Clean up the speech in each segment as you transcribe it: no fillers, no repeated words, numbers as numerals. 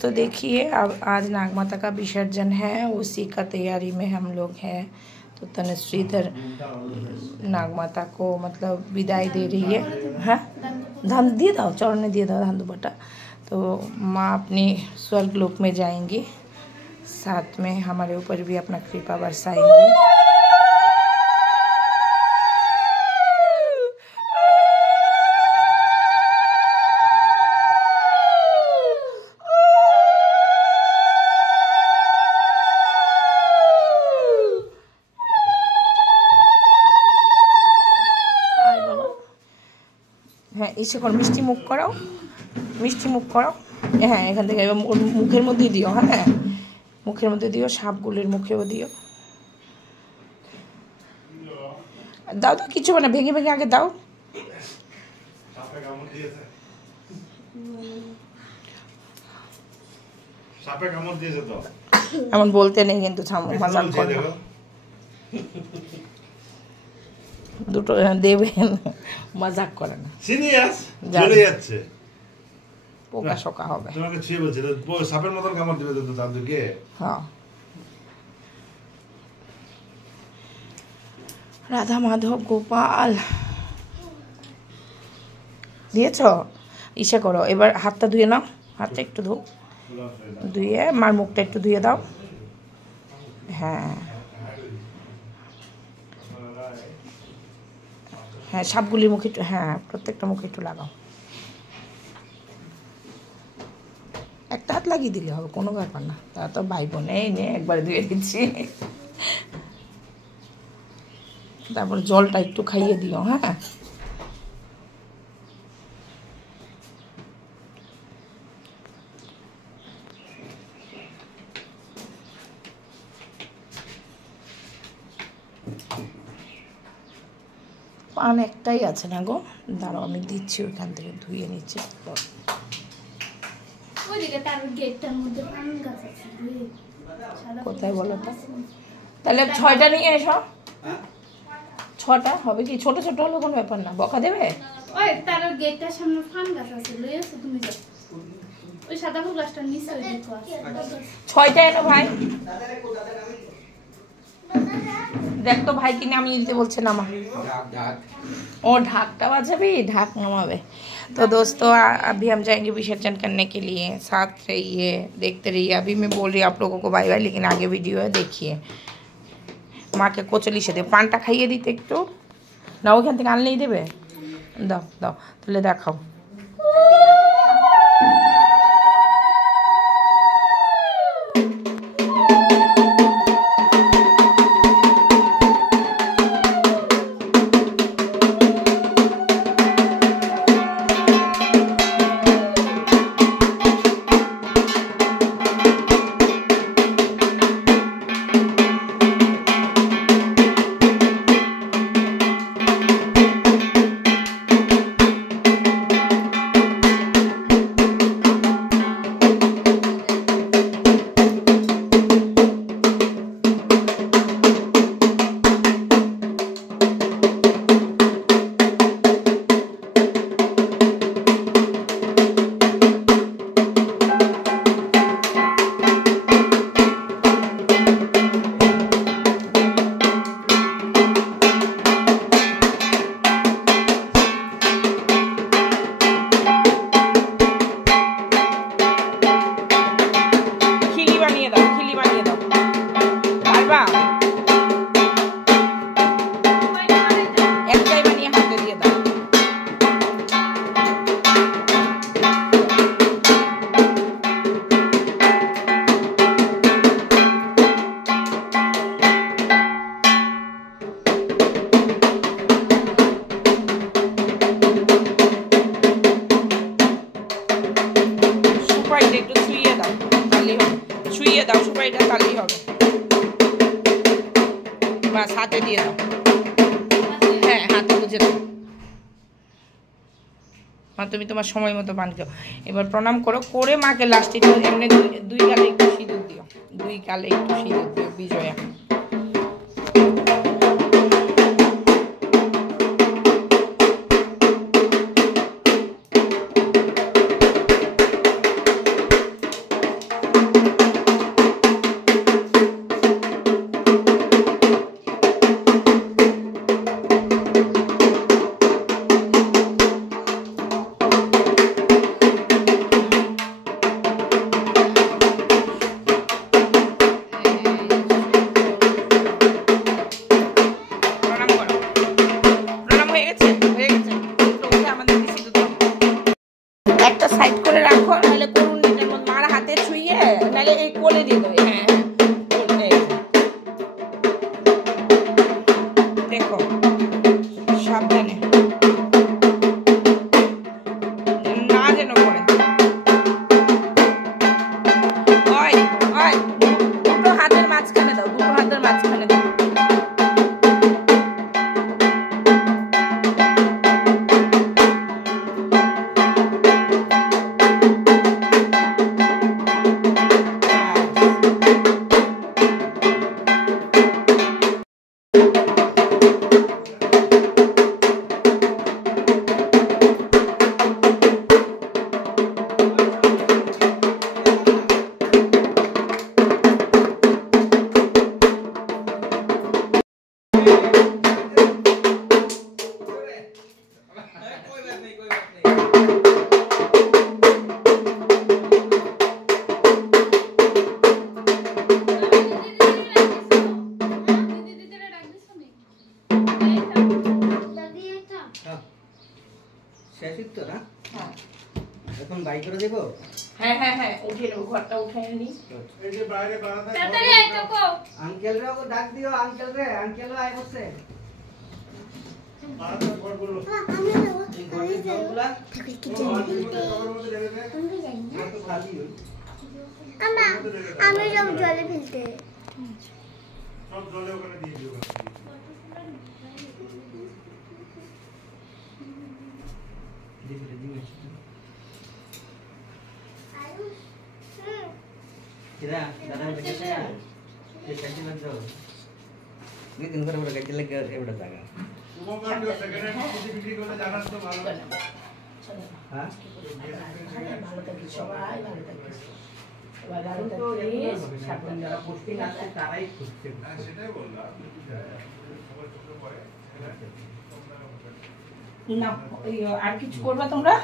तो देखिए अब आज नाग माता का विसर्जन है, उसी का तैयारी में हम लोग हैं। तो तनुश्री इधर नाग माता को मतलब विदाई दे रही है। हाँ धान दिए दाओ, चौड़ने दिए दाओ धान दुपट्टा। तो माँ अपनी स्वर्ग लोक में जाएंगी, साथ में हमारे ऊपर भी अपना कृपा बरसाएंगी। হ্যাঁ ইচ্ছে করো, মিষ্টি মুখ করাও, মিষ্টি মুখ করাও। হ্যাঁ এখান থেকে মুখের মধ্যে দিও, হ্যাঁ মুখের মধ্যে দিও, সাপগুলির মুখেও দিও। দাও তো কিছু মানে ভেঙে ভেঙে আগে দাও। এমন বলতে নেই কিন্তু মজাক করে দুটো দেবেন, মজাক করে না, সিরিয়াস চলে যাচ্ছে, পোকা শোকা হবে। তোমাকে ছুঁয়ে বলছে সাপের মতন কামড় দিবে তো দাদুকে। হ্যাঁ রাধা মাধব গোপাল দিয়েছ, ইসে করো এবার হাতটা ধুয়ে নাও, হাতটা একটু ধুয়ে মার মুখটা একটু ধুয়ে দাও। হ্যাঁ হ্যাঁ সাপগুলির মুখে একটু, হ্যাঁ প্রত্যেকটা মুখে একটু লাগাও। একটা হাত লাগিয়ে দিলে হবে, কোনো ব্যাপার না। তারা তো ভাই বোন, এই নে একবারে ধুয়ে দিচ্ছি। তারপর জলটা একটু খাইয়ে দিও। হ্যাঁ পান একটাই আছে না গো, দাঁড়াও আমি দিচ্ছি, ওইখান থেকে ধুয়ে নিচ্ছি। কোথায় বলো তো, তাহলে 6টা নিয়ে এসো। 6টা হবে কি, ছোট ছোট হলো কোনো ব্যাপার না, বকা দেবে। ওই তার গেটটার সামনে ফান গাছ আছে, লই আসো তুমি যাও, ওই সাদা ফুল গাছটার নিচে ওই দেখো আছে। 6টা এনো ভাই, দেখ তো भाई की नाम নিতে বলছে নামা। ओ ढाकटा बजाबी, ढाक नमावे। तो दोस्तों अभी हम जाएंगे विसर्जन करने के लिए, साथ रहिए देखते रहिए। अभी मैं बोल रही हूँ आप लोगों को बाय बाय, लेकिन आगे वीडियो है देखिए। माँ के कोचली से दे पानटा खाइए दीते एकटू ना, ওইখান থেকে আনলেই দেবে। দাও দাও তাহলে দেখাও। बस हाथे दिए दाओ, हाँ हाथे बुझे दाओ। हाँ तुम तुम्हार समय मतो पान खाओ। एबार प्रणाम करो, करे माके लास्टे एमনি दुई गाले एकटु सिঁদুর दिओ, दुई गाले एकटु सिঁদুর दिओ विजया। আর কিছু করবা তোমরা?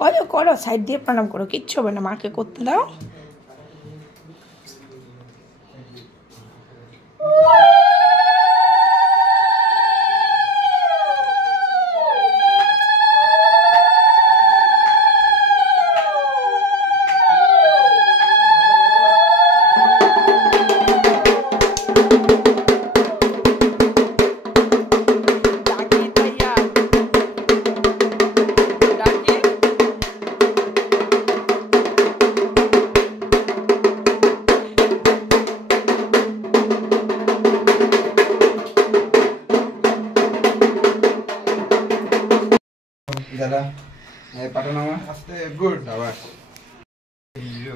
করো করো, সাইড দিয়ে প্রণাম করো, কিচ্ছু হবে না, মাকে করতে দাও।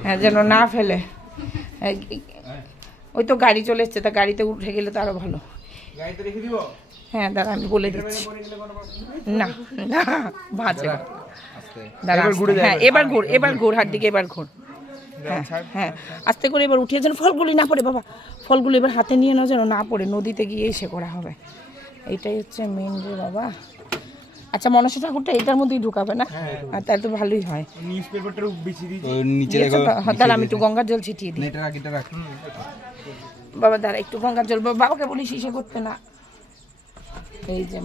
হ্যাঁ, যেন না ফেলে। ওই তো গাড়ি চলে এসছে, তা গাড়িতে উঠে গেলে তো আরো ভালো। হ্যাঁ দাঁড়া, আমি বলে দিচ্ছি। না না, ভাজে দাঁড়া। হ্যাঁ এবার ঘুর, এবার ঘুর, হাত দিকে এবার ঘুর। হ্যাঁ হ্যাঁ, আস্তে করে এবার উঠিয়ে যেন ফলগুলি না পড়ে বাবা, ফলগুলো এবার হাতে নিয়ে নাও যেন না পড়ে, নদীতে গিয়ে এসে করা হবে। এইটাই হচ্ছে মেন রে বাবা। আচ্ছা মনসা ঠাকুরটা এটার মধ্যেই ঢুকাবে না? আর তাহলে তো ভালোই হয়। তাহলে আমি একটু গঙ্গার জল ছিটিয়ে দিই। বাবা দাঁড়া একটু গঙ্গার জল, বাবাকে বলিস ইসে করতে না। এই যে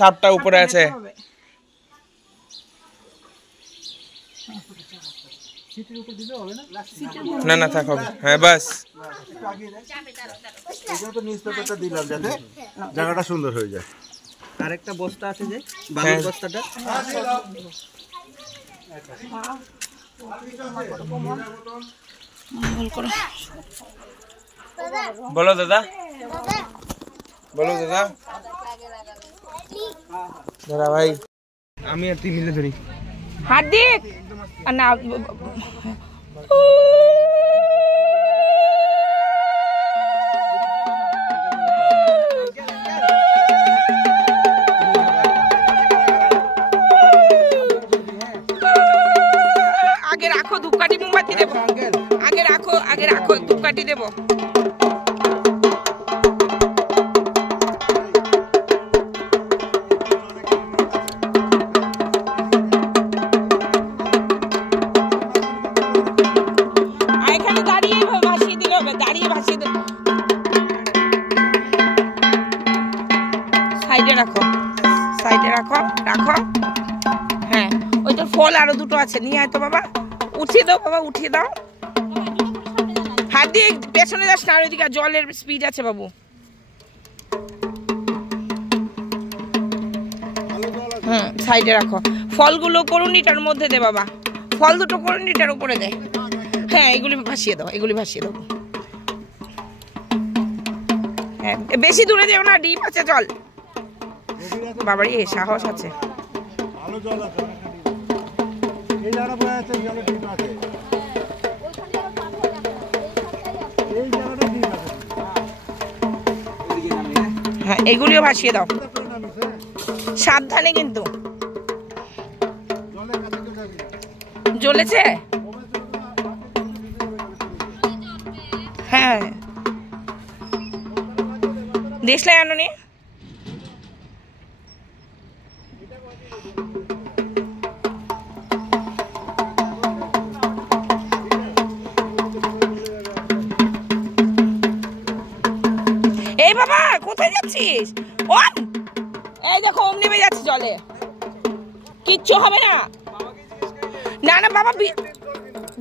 সাপটা উপরে আছে। না না থাক হবে। হ্যাঁ বাস দিলাম যাতে জায়গাটা সুন্দর হয়ে যায়। আরেকটা বস্তা আছে যে বালুর বস্তাটা বলো দাদা, বলো দাদা। দাদা ভাই আমি আর তুই মিলে ধরি। হার্দিক না আগে রাখো ধূপকাঠি মোমবাতি দেবো, আগে রাখো ধূপকাঠি দেবো। এখানে দাঁড়িয়ে ভাসিয়ে দিলে হবে, দাঁড়িয়ে ভাসিয়ে দিলে। সাইডে রাখো, সাইডে রাখো, রাখো। হ্যাঁ ওই তো ফল আরো দুটো আছে, নিয়ে আয় তো বাবা। উঠিয়ে দাও বাবা, উঠিয়ে দাও। হাত দিয়ে পেছনে যাস না, ওইদিকে জলের স্পিড আছে বাবু। হুম সাইডে রাখো। ফলগুলো করুনিটার মধ্যে দে বাবা, ফল দুটো করুনিটার উপরে দে। হ্যাঁ এগুলি ভাসিয়ে দাও, এগুলি ভাসিয়ে দাও। হ্যাঁ বেশি দূরে যেও না, ডিপ আছে জল। বাবারই সাহস আছে। হ্যাঁ এগুলিও ভাসিয়ে দাও, সাবধানে কিন্তু। জ্বলেছে? হ্যাঁ দেশলাই আনো নি। এই বাবা কোথায় যাচ্ছিস? ওন এই দেখো ওম নেমে যাচ্ছে জলে, কিচ্ছু হবে না। না না বাবা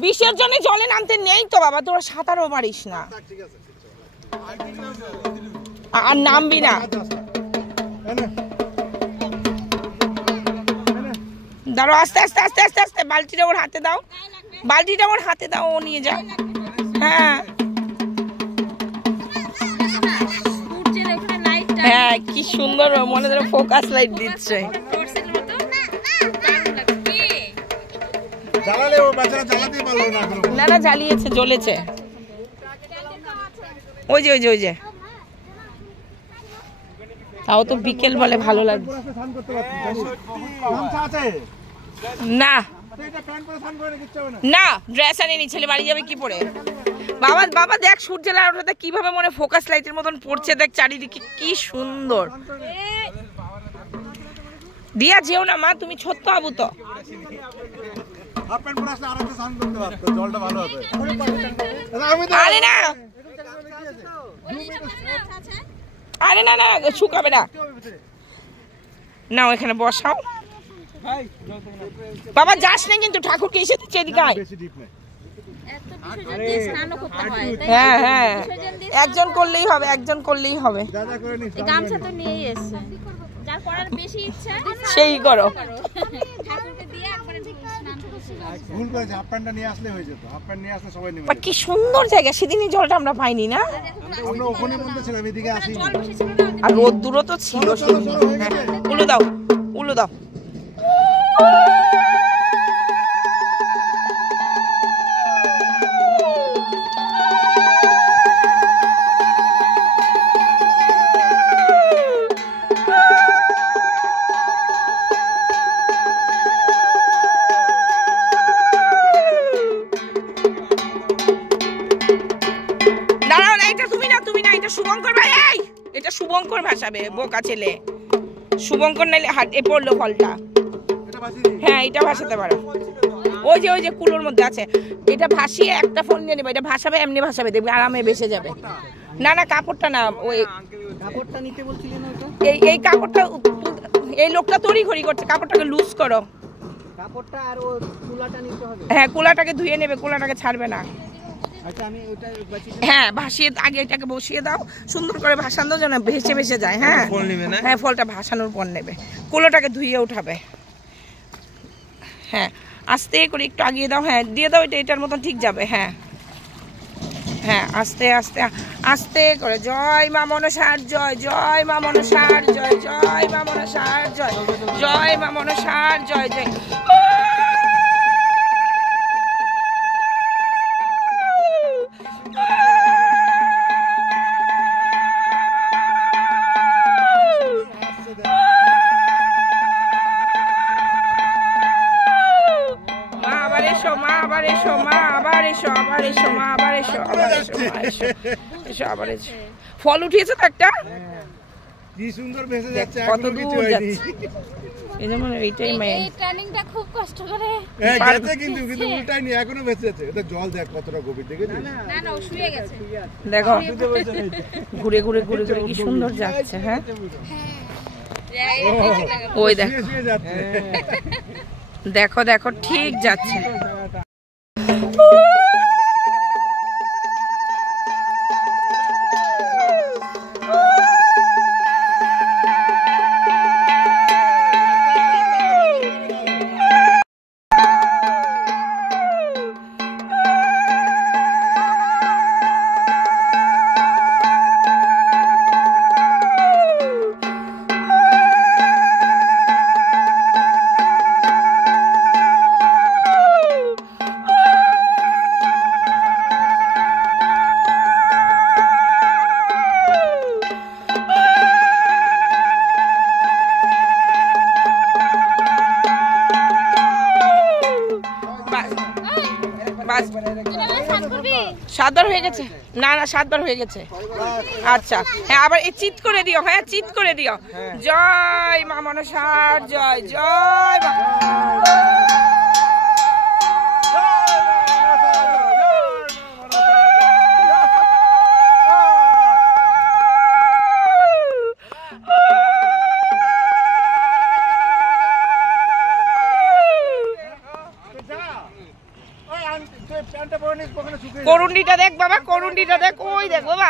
বিসর্জনে জলে নামতে নেই তো বাবা, তোরা সাঁতারও পারিস না আর নামবি না। দাঁড়ো আস্তে আস্তে আস্তে আস্তে আস্তে। বালতিটা ওর হাতে দাও, বালতিটা ওর হাতে দাও, ও নিয়ে যা। হ্যাঁ হ্যাঁ কি সুন্দর, মনে ধরো ফোকাস লাইট দিচ্ছে। না না জ্বালিয়েছে, জ্বলেছে। ওই যে ওই যে ওই যে, তাও তো বিকেল বলে ভালো লাগবে না। না ড্রেস আনিনি, ছেলে বাড়ি যাবে কি পরে। বাবা বাবা দেখ সূর্যের আলোটা কিভাবে মনে ফোকাস লাইটের মতন পড়ছে, দেখ চারিদিকে কি সুন্দর। দিয়া যেও না মা, তুমি ছোট্ট আবু তো। আরে না আরে না না শুকাবে না, নাও এখানে বসাও। বাবা যাস না কিন্তু, ঠাকুরকে এসে দিচ্ছে এদিকে। হ্যাঁ হ্যাঁ একজন করলেই হবে, একজন করলেই হবে। গামছা তো নিয়েই এসছে, যার করার বেশি ইচ্ছা সেই করো। ঠাকুরকে দিয়ে একবারে ভুল করেছে, হাফ প্যান্টটা নিয়ে আসলে হয়ে যেত। হাফ প্যান্ট নিয়ে আসলে সবাই নেমে বা কি সুন্দর জায়গা, সেদিনই জলটা আমরা পাইনি না, আমরা ওখানে বলতেছিলাম এদিকে আসি। আর রোদ্দুরও তো ছিল। চলো চলো হয়ে গেছে। উলু দাও, উলু দাও। শুভঙ্কর ভাই, এটা শুভঙ্কর ভাসাবে, বোকা ছেলে। শুভঙ্কর নাইলে হাতে পড়লো ফলটা। হ্যাঁ এটা ভাসাতে পারো, ওই যে কুলোর মধ্যে আছে। এটা ভাসিয়ে একটা ফল নিয়ে নেবে, এটা ভাসাবে, এমনি ভাসাবে, দেখবে আরামে ভেসে যাবে। না না কাপড়টা না, ওই কাপড়টা নিতে বলছিলেন ওটা। এই কাপড়টা এই লোকটা তড়িঘড়ি করছে, কাপড়টাকে লুজ করো। কাপড়টা আর ও কুলাটা নিতে হবে। হ্যাঁ কুলাটাকে ধুয়ে নেবে, কুলাটাকে ছাড়বে না। আচ্ছা আমি ওটা হ্যাঁ ভাসিয়ে আগে এটাকে বসিয়ে দাও, সুন্দর করে ভাসানো যেন ভেসে ভেসে যায়। হ্যাঁ ফল নেবে না? হ্যাঁ ফলটা ভাসানোর পর নেবে, কুলোটাকে ধুয়ে উঠাবে। হ্যাঁ আস্তে করে একটু আগিয়ে দাও, হ্যাঁ দিয়ে দাও, এটার মতন ঠিক যাবে। হ্যাঁ হ্যাঁ আস্তে আস্তে আস্তে করে। জয় মা মনসার জয়, জয় মা মনসার জয়, জয় মা মনসার জয়, জয় মা মনসার জয়, জয়। ফল উঠিয়েছে তো একটা, কি সুন্দর ভেসে যাচ্ছে, কত দূর যাচ্ছে। এই যেমন এইটাই মেইন, এই টার্নিংটা খুব কষ্ট করে। গেছে কিন্তু কিন্তু উল্টাই নি, এখনো ভেসে যাচ্ছে। এটা জল দেখ কতটা গভীর, দেখেছিস? না না ও শুয়ে গেছে। দেখো ঘুরে ঘুরে ঘুরে ঘুরে কি সুন্দর যাচ্ছে। হ্যাঁ ওই দেখো, শুয়ে শুয়ে যাচ্ছে। দেখো দেখো ঠিক যাচ্ছে। সাতবার হয়ে গেছে? না না সাতবার হয়ে গেছে। আচ্ছা হ্যাঁ আবার এই চিৎ করে দিও, হ্যাঁ চিৎ করে দিও। জয় মা মনসার জয়, জয় মা। করুন্ডিটা দেখ বাবা, করুন্ডিটা দেখ, ওই দেখ বাবা,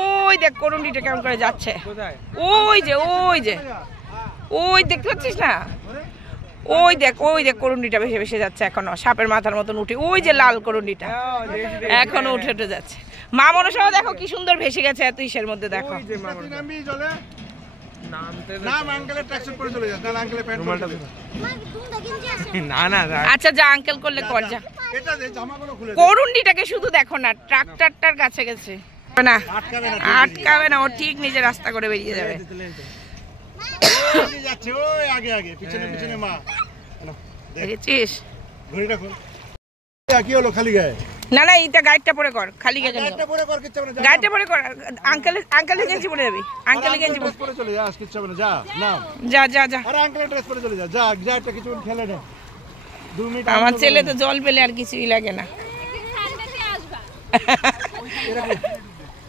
ওই দেখ করুন্ডিটা কেমন করে যাচ্ছে। ওই যে ওই যে ওই দেখতে পাচ্ছিস না, ওই দেখ করুন্ডিটা ভেসে ভেসে যাচ্ছে এখনো, সাপের মাথার মতন উঠে। ওই যে লাল করুন্ডিটা এখনো উঠে উঠে যাচ্ছে। মা মনসাও দেখো কি সুন্দর ভেসে গেছে এত ইসের মধ্যে। দেখো আচ্ছা যা আঙ্কেল করলে কর যা। করুন্ডিটাকে শুধু দেখো না, ট্রাক্টরটার কাছে গেছে না, আটকাবে না, ও ঠিক নিজে রাস্তা করে বেরিয়ে যাবে। দেখেছিস? কি হলো খালি গায়ে? না না এইটা গাইডটা পরে কর, খালি গায়ে গাইডটা পরে কর। আঙ্কেলের গেঞ্জি পরে যাবি, আঙ্কেলের গেঞ্জি পরে চলে যাস, কিচ্ছু হবে না, যা না যা যা যা। আরে আঙ্কেলের ড্রেস পরে চলে যা, যা যা একটা কিছু খেলে নে। 2 মিনিট আমার ছেলে তো জল পেলে আর কিছুই লাগে না।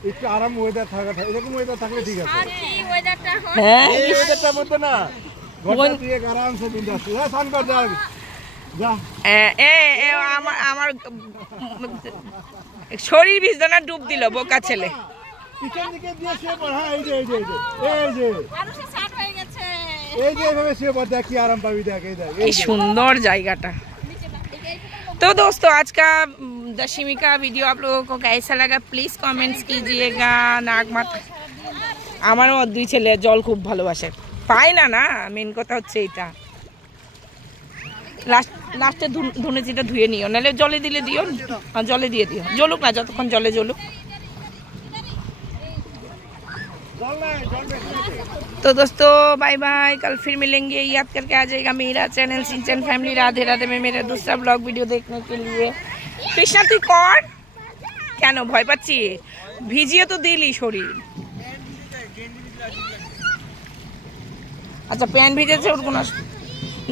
একটু আরাম ওয়েদার থাকা, এরকম ওয়েদার থাকলে ঠিক আছে। হ্যাঁ এই ওয়েদারটার মধ্যে না ঘরটা তুই আরামসে বিন্দাস স্নান কর, যা যা। আমার শরীর ভিজে না, ডুব দিল বোকা ছেলে। পিছন দিকে দিয়ে শুয়ে পড়। হ্যাঁ এই যে এই যে এই যে আরো সে 60 হয়ে গেছে। এই যে এইভাবে শুয়ে পড়, দেখ কি আরাম পাবি। দেখ এই দেখ কি সুন্দর জায়গাটা। तो दोस्तों आज का दशमी का वीडियो आप लोगों को कैसा लगा प्लीज कमेंट्स कीजिएगा। नाग माता আমারও দুই ছেলে জল খুব ভালোবাসে, পায় না না, মেন কথা হচ্ছে এটা। লাস্টে ধুনে যেটা ধুয়ে নিও, নাহলে জলে দিলে দিও, জলে দিয়ে দিও, জ্বলুক না যতক্ষণ জলে জ্বলুক। तो दोस्तों बाय बाय, कल फिर मिलेंगे। याद करके आ जाएगा मेरा चैनल सिंचन फैमिली राधे राधे में मेरा दूसरा ब्लॉग वीडियो देखने के लिए। कृष्णा তুই কর কেন ভয় পাচ্ছি? ভিজিয়ে তো দিলি শরীর। আচ্ছা প্যান্ট ভিজেছে ওর কোনো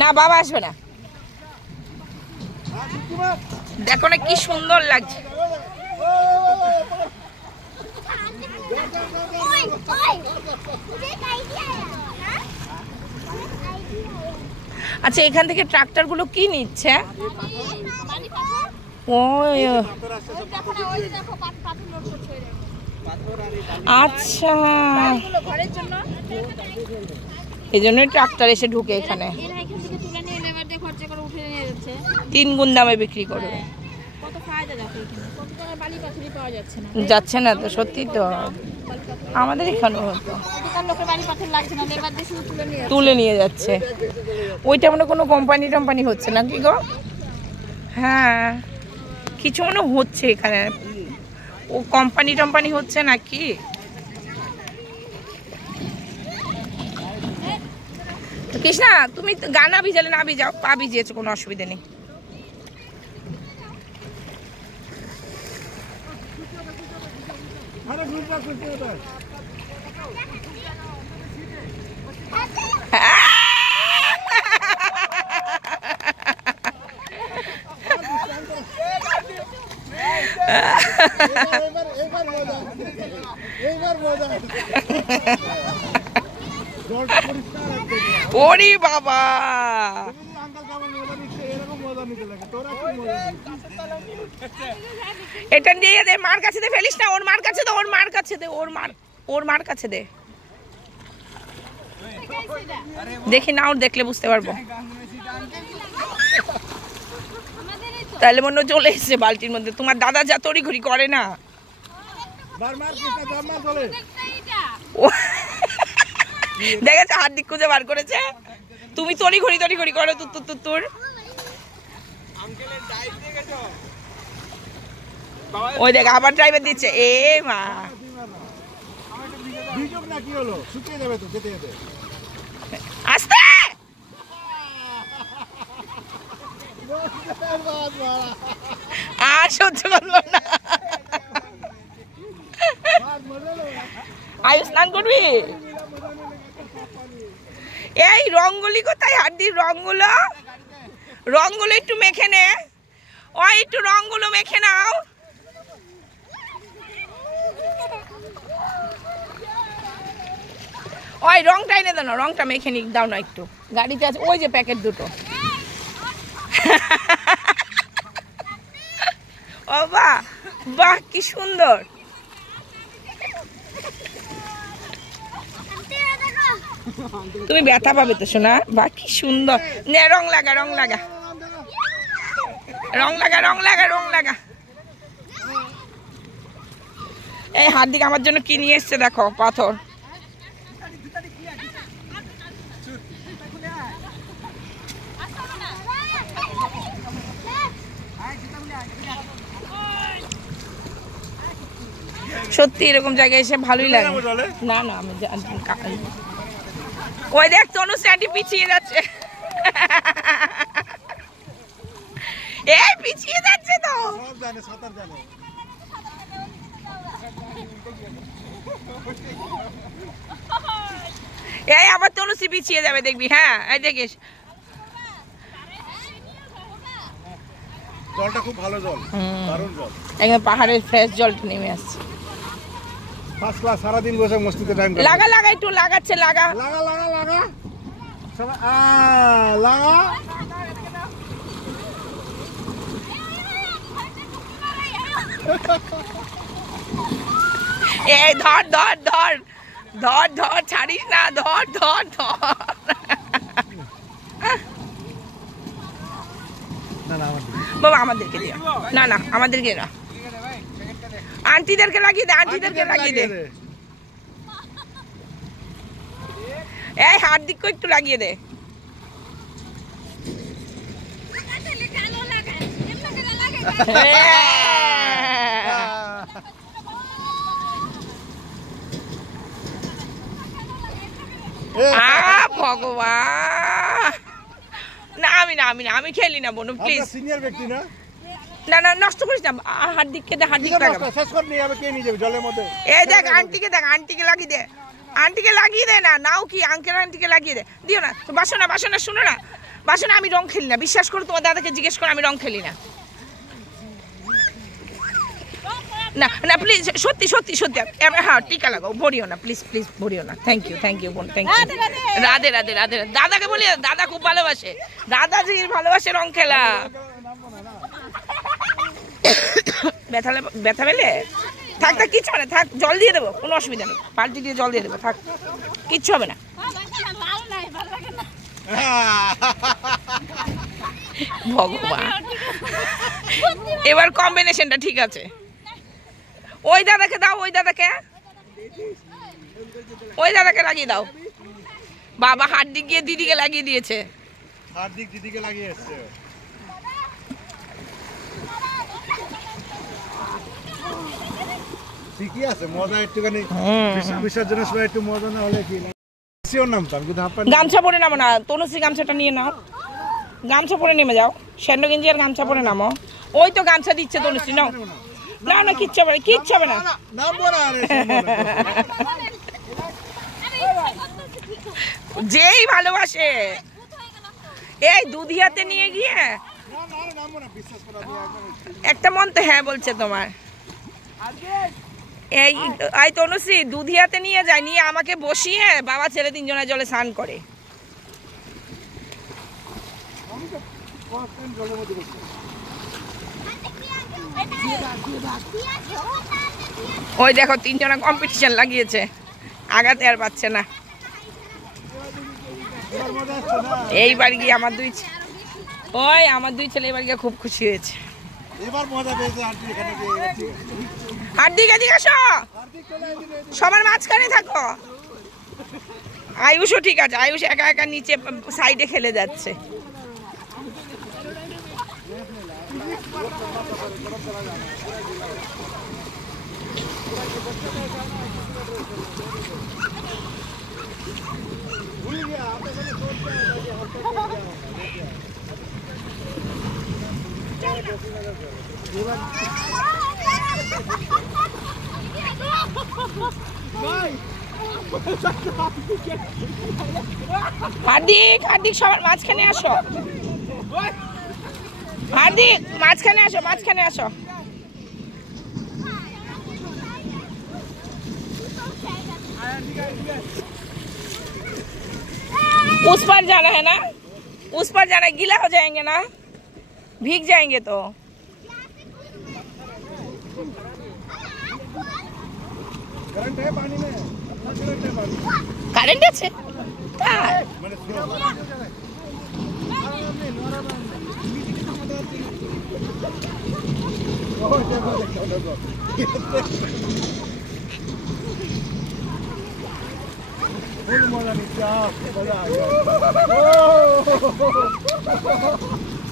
না, বাবা আসবে না। দেখো না কি সুন্দর লাগছে। আচ্ছা এখান থেকে ট্রাক্টর গুলো কি নিচ্ছে? আচ্ছা এই জন্যই ট্রাক্টর এসে ঢুকে এখানে 3 গুণ দামে বিক্রি করবে। যাচ্ছে না তো, সত্যি তো আমাদের এখানে হতো তুলে নিয়ে যাচ্ছে। ওইটা মানে কোনো কোম্পানি টম্পানি হচ্ছে না কি গো? হ্যাঁ কিছু মনে হচ্ছে এখানে, ও কোম্পানি টম্পানি হচ্ছে নাকি? কৃষ্ণা তুমি গানা ভিজালে না ভিজাও, পা ভিজিয়েছো কোনো অসুবিধা নেই। ওরে বাবা এটা দিয়ে দে, মার কাছে দে, ফেলিস না, ওর মার কাছে দে, ওর মার কাছে দে, ওর মার কাছে দে। দেখি না, ওর দেখলে বুঝতে পারবো। তাহলে মনে চলে এসছে বালতির মধ্যে। তোমার দাদা যা তড়িঘড়ি করে না, দেখেছে হাত দিক খুঁজে বার করেছে। তুমি তড়িঘড়ি করো তোর। ওই দেখ আবার ড্রাইভার দিচ্ছে। এ মা আস্তে আর সহ্য করলো না। আয়ু স্নান করবি? এই রঙগুলি কোথায়? হাড্ডির রঙগুলো একটু মেখে নে। ওই একটু রঙগুলো মেখে নাও। ওই রংটা এনে দাও না, রংটা মেখে নিক দাও না একটু। গাড়িতে আছে ওই যে প্যাকেট দুটো। ও বাহ বাহ কি সুন্দর। তুমি ব্যথা পাবে তো শোনা। বাহ কি সুন্দর। নে রং লাগা। এই হাত দিকে আমার জন্য কি নিয়ে এসছে দেখো, পাথর। সত্যি এরকম জায়গায় এসে ভালোই লাগে। না আমি ওই দেখ তনুশ্রী আন্টি পিছিয়ে যাচ্ছে। এই পিছিয়ে যাচ্ছে তো। এই আবার তনুশ্রী পিছিয়ে যাবে দেখবি। হ্যাঁ এই দেখিস জলটা খুব ভালো জল, দারুণ জল, একদম পাহাড়ের ফ্রেশ জলটা নেমে আসছে। First class. সারাদিন বসে মস্তিতে টাইম লাগা একটু লাগাচ্ছে। লাগা সবাই লাগা। এই ধর ছাড়িস না, ধর। না না আমার বাবা আমাদেরকে দিও না, না আমাদেরকে না, আন্টিদেরকে লাগিয়ে দে, আন্টিদেরকে লাগিয়ে দে। এই হার্দিককে একটু লাগিয়ে দে। ভগবান, না আমি না, আমি না, আমি খেলি না বোন, প্লিজ। সিনিয়র ব্যক্তি না, না না নষ্ট করিস না, হার্দিককে দে, হার্দিক শেষ করে নিয়ে যাবে, কে নিয়ে যাবে জলের মধ্যে? এই দেখ আন্টিকে দেখ, আন্টিকে লাগিয়ে দে, আন্টিকে লাগিয়ে দে না, নাও কি আঙ্কেল আন্টিকে লাগিয়ে দে, দিও না তো। বাসনা বাসনা শুনো না, বাসনা আমি রং খেলি না, বিশ্বাস করো, তোমার দাদাকে জিজ্ঞেস করো, আমি রং খেলি না। না না প্লিজ, সত্যি সত্যি সত্যি, হ্যাঁ টিকা লাগাও, ভরিও না প্লিজ, প্লিজ ভরিও না। থ্যাংক ইউ বোন, থ্যাংক ইউ। রাধে রাধে রাধে। দাদাকে বলি, দাদা খুব ভালোবাসে, দাদাজি ভালোবাসে রং খেলা। ব্যথা পেলে থাক, থাক কিচ্ছু হবে না, থাক, জল দিয়ে দেবো, কোনো অসুবিধা নেই, বালতি দিয়ে জল দিয়ে দেবো, থাক কিচ্ছু হবে না। ভগবান, এবার কম্বিনেশনটা ঠিক আছে। ওই দাদাকে দাও, ওই দাদাকে, ওই দাদাকে লাগিয়ে দাও। বাবা হার্দিক গিয়ে দিদিকে লাগিয়ে দিয়েছে, হার্দিক দিদিকে লাগিয়ে এসছে। ঠিকই আছে, মজা একটুখানি, বিসর্জনের সময় একটু মজা না হলে কি নামতাম, কিন্তু গামছা পরে নামো না, তনুশ্রী গামছাটা নিয়ে নাও, গামছা পরে নেমে যাও, স্যান্ডো গেঞ্জি আর গামছা পরে নামো। ওই তো গামছা দিচ্ছে তনুশ্রী, নাও। না না কিচ্ছু হবে না, কিচ্ছু হবে না। যেই ভালোবাসে, এই দুধিয়াতে নিয়ে গিয়ে একটা মন তো হ্যাঁ বলছে তোমার। এই তনুশ্রী দুধিয়াতে নিয়ে যায়, নিয়ে আমাকে বসিয়ে বাবা ছেলে তিনজনের জলে স্নান করে। ওই দেখো তিনজনা কম্পিটিশন লাগিয়েছে, আগাতে আর পাচ্ছে না। এইবার গিয়ে আমার দুই ছেলে এবার গিয়ে খুব খুশি হয়েছে। হার্দিক এদিকে আসো, সবার মাঝখানে থাকো। আয়ুষও ঠিক আছে, আয়ুষ একা একা নিচে সাইডে খেলে যাচ্ছে। হার্দিক, হার্দিক সবার মাঝখানে আসো, হার্দিক মাঝখানে আসো, মাঝখানে আসো। उस पर जाना है ना, उस पर जाना है, गीला हो जाएंगे ना, भीग जाएंगे तो। करंट है पानी में, কারেন্ট আছে তাই? ফুল মজা নিচ্ছে, মজা আ গয়া।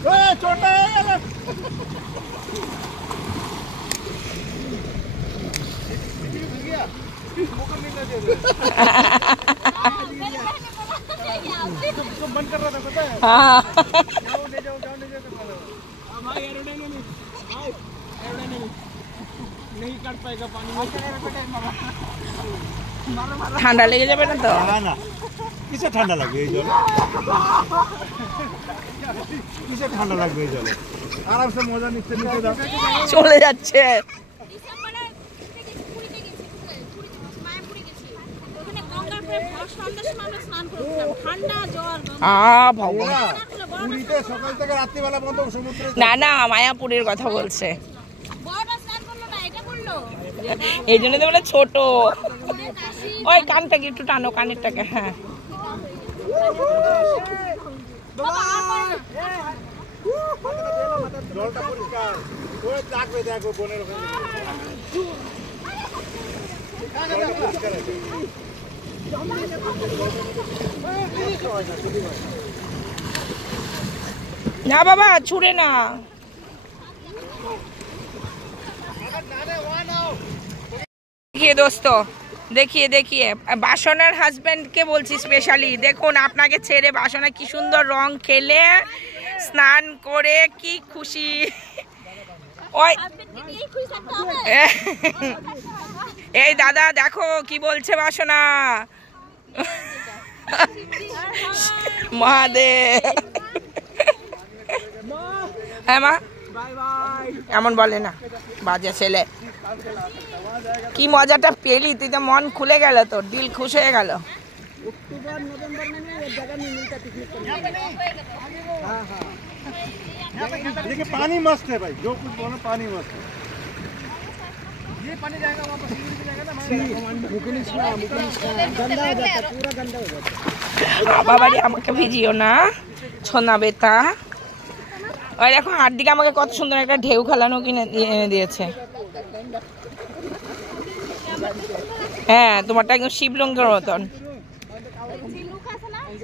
ও ছোটা मन कर रहा था, पता है? हाँ जाओ ले जाओ भाई, एरोडायनेमिक नहीं काट पाएगा पानी में। ঠান্ডা লেগে যাবে না তো? না না, কিসে ঠান্ডা লাগবে এই জলে? কিসে ঠান্ডা লাগবে এই জলে? আরামসে মজা নিতে নিতে দাও। চলে যাচ্ছে। ভগবান, পুরীতে সকাল থেকে রাত্রিবেলা পর্যন্ত সমুদ্রে। না না মায়াপুরের কথা বলছে, এই জন্য তো বলে ছোট। ওই কানটাকে একটু টানো, কানেরটাকে। হ্যাঁ বাবা জলটা পরিষ্কার ওই থাকবে দেখো বনের ওখানে জলটা পরিষ্কার আছে না বাবা ছুড়ে না। देखिए दोस्तों, देखिए देखिए বাসনার হাজবেন্ডকে বলছি স্পেশালি, দেখুন আপনাকে ছেড়ে বাসনা কি সুন্দর রং খেলে স্নান করে কি খুশি। ওই এই দাদা দেখো কি বলছে বাসনা। মহাদেব হ্যাঁ মা এমন বলে না, বাজে ছেলে। কি মজাটা পেলি তুই, তো মন খুলে গেল, তোর দিল খুশ হয়ে গেল। अक्टूबर नवंबर में एक जगह नहीं मिलता पिकनिक करने। हाँ हाँ देखिए पानी मस्त है भाई, जो कुछ बोलो पानी मस्त है। ये पानी जाएगा वापस सिल्ली में जाएगा ना मुकनिस गंदा हो जाता है, पूरा गंदा हो जाता है। বাবা রে আমাকে ভিজিও না ছোনা বেতা। ওই দেখো হাত দিকে আমাকে কত সুন্দর একটা ঢেউ খেলানো কিনে এনে দিয়েছে। হ্যাঁ তোমারটা একদম শিবলঙ্গের মতন।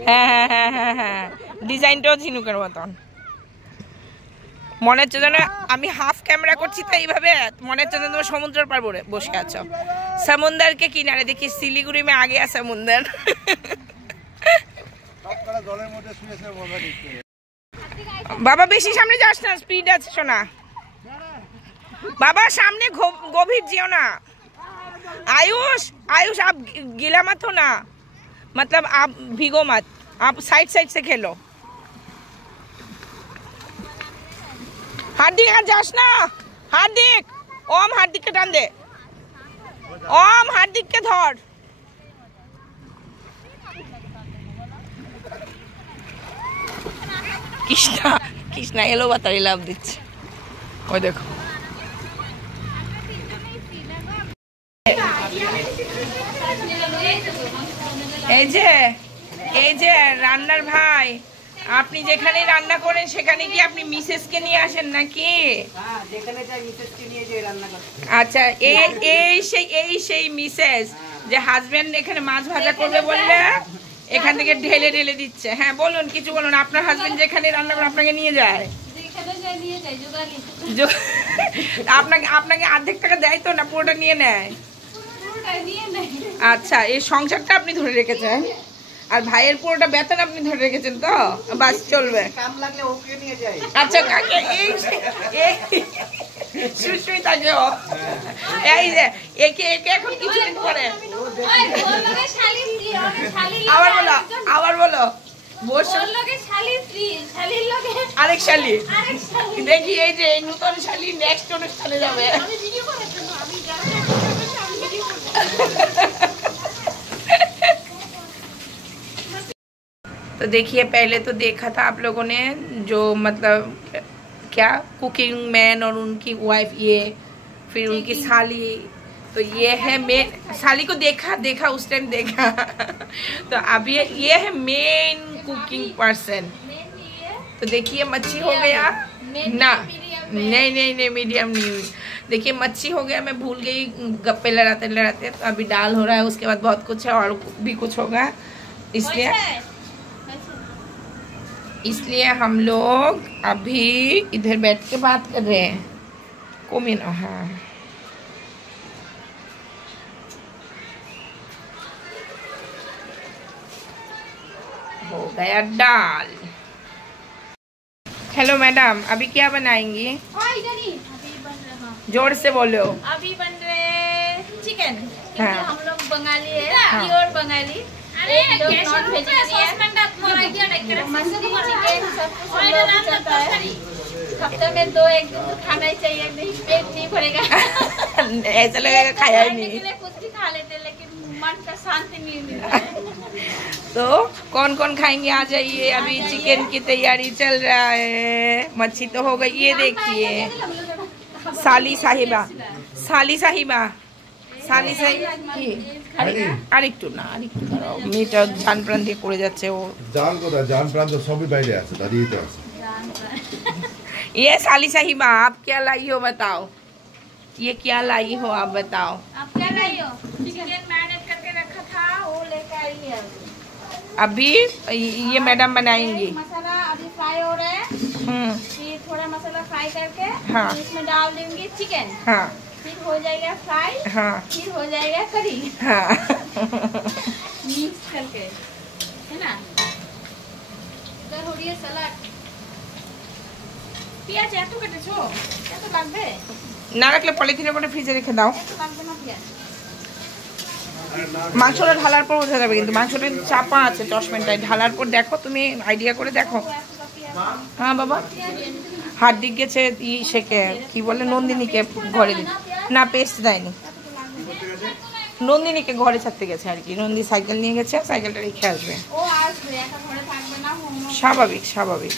হ্যাঁ হ্যাঁ হ্যাঁ হ্যাঁ হ্যাঁ ডিজাইনটাও ঝিনুকের মতন। মনে হচ্ছে যেন আমি হাফ ক্যামেরা করছি তো এইভাবে, মনে হচ্ছে যেন তোমার সমুদ্রের পার বসে আছো। সমুদ্র के किनारे देखिए सिलीगुड़ी में आ गया समुद्र। সবকটা জলের মধ্যে শুয়েছে মজা নিচ্ছে। বাবা বেশি সামনে যাস না, স্পিড আছে শোনা। बाबा सामने गभीर जियो ना। आयुष आयुष आप गीला मत हो ना, मतलब आप भीगो मत, आप साइड साइड से खेलो। हार्दिक यहाँ जास ना, हार्दिक ओम हार्दिक के टान दे, ओम हार्दिक के धर। कृष्णा कृष्णा एलो बतारी लाभ दिच्छे, ओई देखो এই যে রান্নার ভাই, আপনি যেখানে রান্না করেন সেখানে কি আপনি মিসেসকে নিয়ে আসেন নাকি? हाँ যেখানে যাই মিসেসকে নিয়ে যাই রান্না করতে। আচ্ছা এই সেই মিসেস যে হাজবেন্ড এখানে মাছ ভাজা করবে বললে এখান থেকে ঢেলে ঢেলে দিচ্ছে। হ্যাঁ বলুন, কিছু বলুন। আপনার হাজবেন্ড যেখানে রান্না করে আপনাকে নিয়ে যায়, আপনাকে অর্ধেক টাকা দেয় তো না পুরোটা নিয়ে নেয়? আচ্ছা এই সংসারটা আপনি ধরে রেখেছেন আর ভাইয়ের পুরোটা বেতন আপনি ধরে রেখেছেন তো, বাস চলবে। কাম লাগলে ওকে নিয়ে যাই। আচ্ছা কাকে এই সুশ্রী তাকে এই যে একে এখন কিছুদিন পরে আবার বলো আরেক শালি দেখি, এই যে এই নতুন শালি নেক্সট অনুষ্ঠানে যাবে। तो देखिए पहले तो देखा था आप लोगों ने जो मतलब क्या कुकिंग मैन और उनकी वाइफ, ये फिर उनकी साली, तो ये है मेन साली को देखा उस टाइम देखा। तो अब ये है मेन कुकिंग पर्सन। तो देखिए मच्छी हो गया ना, नहीं मीडियम नहीं। देखिए मच्छी हो गया, मैं भूल गई गप्पे लड़ाते लड़ाते। तो अभी दाल हो रहा है, उसके बाद बहुत कुछ है और भी कुछ होगा, इसलिए हम लोग अभी इधर बैठ के बात कर रहे हैं। कोमिनो हाँ हो गया दाल। हेलो मैडम, अभी क्या बनाएंगी? जोर से बोलो। अभी बन रहे चिकन, क्योंकि हाँ। हम लोग बंगाली है, हाँ। Pure Bengali. Non vegetarian chicken सब कुछ हम लोग चलता है। हफ्ते में 2-1 दिन तो खाना ही चाहिए, नहीं पेट नहीं भरेगा। ऐसा लगेगा खाया ही नहीं। के लिए कुछ भी खा लेते हैं, लेकिन मन का शांति नहीं मिलता है। तो कौन कौन खाएंगे आ जाइए, अभी चिकन की तैयारी चल रहा है। मच्छी तो हो गई, ये देखिए साली साहिबा আরেকটু না, আরেকটু দাঁড়াও, মেয়েটা জান প্রাণ দিয়ে করে যাচ্ছে। ও জান কোথায়? জান প্রাণ তো সবই বাইরে আছে, দাঁড়িয়ে তো আছে। ये साली साहिबा आप क्या लाई हो बताओ, ये क्या लाई हो आप बताओ। आप क्या लाई हो? चिकन मैरिनेट करके रखा था, वो लेकर आई है। अभी ये मैडम बनाएंगी। मसाला अभी फ्राई हो रहा है, फिर थोड़ा मसाला फ्राई करके हाँ। इसमें डाल दूंगी चिकन। हाँ फिर हो जाएगा फ्राई। हाँ फिर हो जाएगा करी। हाँ मिक्स करके, है ना। इधर हो रही है सलाद। पियाज এত কেটেছো? এত লাগবে? না রাখলে পলিথিনের উপরে ফ্রিজে রেখে দাও। এত লাগবে না পিয়াজ। মাংসটা ঢালার পর বোঝা যাবে, কিন্তু মাংসটা চাপা আছে 10 মিনিট। ঢালার পর দেখো, তুমি আইডিয়া করে দেখো। হ্যাঁ বাবা, হাত দিক গেছে ইসেকে কি বলে নন্দিনীকে ঘরে দিতে, না পেস্ট দেয়নি, নন্দিনীকে ঘরে ছাড়তে গেছে আর কি। নন্দি সাইকেল নিয়ে গেছে, সাইকেলটা রেখে আসবে। ও আসবে, একা ঘরে থাকবে না, হোমওয়ার্ক। স্বাভাবিক স্বাভাবিক।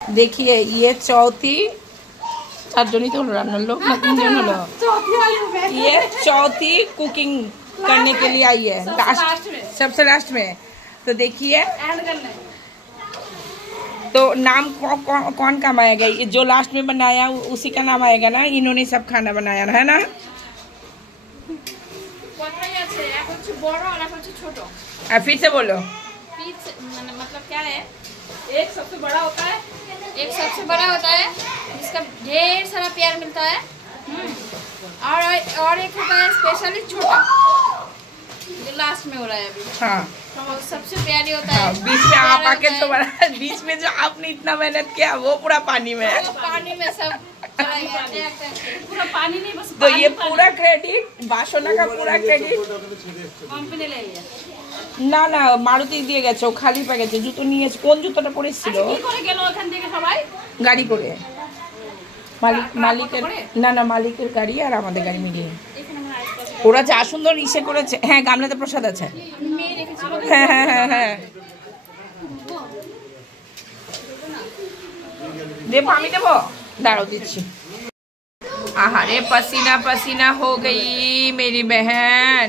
देखिए ये चौथी, 4 जन ही तो रान्नार लोग ना 3 जन हलो। ये चौथी कुकिंग करने के लिए आई है, सबसे लास्ट में। तो देखिए, तो नाम कौन काम आएगा? ये जो लास्ट में बनाया उसी का नाम आएगा ना। इन्होंने सब खाना बनाया है ना। फिर से बोलो। मतलब क्या है, एक सबसे बड़ा होता है, एक सबसे बड़ा होता है जिसका ढेर सारा प्यार मिलता है, और एक होता है स्पेशली छोटा जो लास्ट में हो रहा है अभी। हाँ तो वो सबसे प्यारी होता है। बीच में आप आके तो बीच में जो आपने इतना मेहनत किया वो पूरा पानी में है। वो पानी में सब पूरा पानी नहीं, बस तो ये पूरा क्रेडिट বাসনা का पूरा क्रेडिट कंपनी ले लिया। না না মারুতি দিয়ে গেছে, ও খালি পেয়ে গেছে। জুতো নিয়েছে, কোন জুতোটা পরেছিল? কি করে গেল ওখান থেকে সবাই? গাড়ি করে, মালিকের না না মালিকের গাড়ি আর আমাদের গাড়ি মিলিয়ে। ওরা যা সুন্দর ইসে করেছে। হ্যাঁ গামলাতে প্রসাদ আছে। হ্যাঁ হ্যাঁ হ্যাঁ হ্যাঁ দেবো, আমি দেবো, দাঁড়াও দিচ্ছি। আহারে पसीना पसीना हो गई मेरी बहन।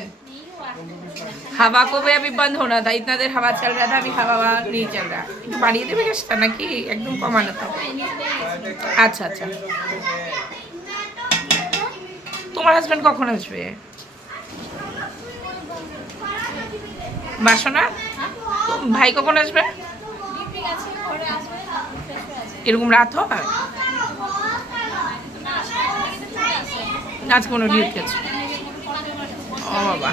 हवा को भी अभी बंद होना था, इतना देर हवा चल रहा था, अभी हवा नहीं चल रहा। বাড়িয়ে দেবে গ্যাসটা নাকি একদম কমানো? তো আচ্ছা আচ্ছা। তোমার হাজবেন্ড কখন আসবে? বাসনা ভাই কখন আসবে? এরকম রাত হয়? আজকে কোনো ডিউটি আছে? ও বাবা,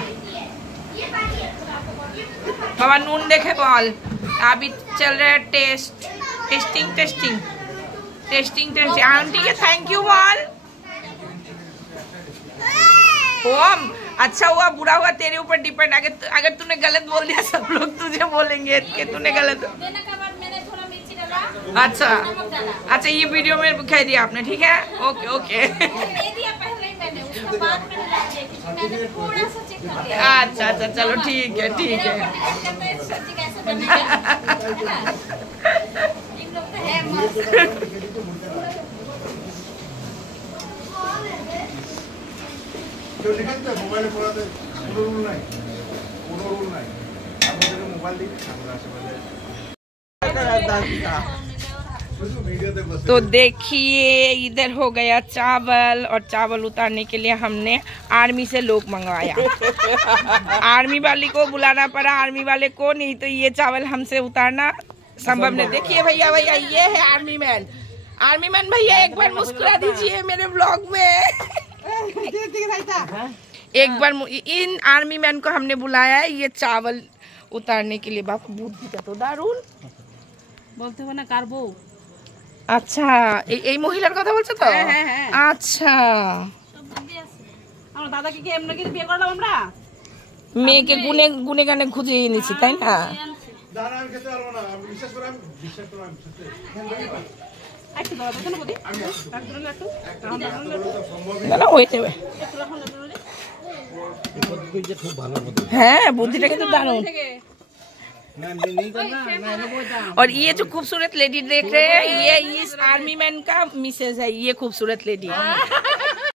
बाबा नून देखे बोल। अभी चल रहा है टेस्टिंग आंटी के थैंक यू बोल। ओम अच्छा हुआ बुरा हुआ तेरे ऊपर डिपेंड। अगर तूने गलत बोल दिया सब लोग तुझे बोलेंगे कि तूने गलत। देने के बाद मैंने थोड़ा मिर्ची डाला। अच्छा अच्छा, ये वीडियो में कह दिया आपने, ठीक है? ओके ओके दे दिया पहले ही मैंने, उसके बाद मैंने थोड़ा सा चेक कर लिया। अच्छा अच्छा चलो ठीक है ठीक है। सब्जी कैसे बनेगी, है ना? इन लोग तो है मस्त। মোবাইলে পড়াতে কোনো রুল নাই, কোনো রুল নাই। আপনাদের মোবাইল দিন, আমরা আসলে तो देखिए इधर हो गया चावल, और चावल उतारने के लिए हमने आर्मी से लोग मंगवाया। आर्मी वाली को बुलाना पड़ा, आर्मी वाले को, नहीं तो ये चावल हमसे उतारना संभव नहीं। देखिए भैया भैया ये है आर्मी मैन। आर्मी मैन भैया एक बार मुस्कुरा दीजिए मेरे ब्लॉग में। एक बार इन आर्मी मैन को हमने बुलाया है ये चावल उतारने के लिए। बाप बुद्धि का तो दारुण বলতে হবে না কার বউ। আচ্ছা এই মহিলার কথা বলছো তো? আচ্ছা আমার দাদাকে কি এমনি কি বিয়ে করলাম আমরা? মেয়েকে গুনে গুনে গানে খুঁজে এনেছি তাই না? দাঁড়া আমি খেতে পারবো না, আমি বিশ্বাস করো, আমি একটু দাও কেন বলি? একটু না হয়ে যাবে। হ্যাঁ বুদ্ধিটা কিন্তু দারুণ। और ये जो खूबसूरत लेडी देख रहे हैं ये इस आर्मी मैन का मिसेज है। ये खूबसूरत लेडी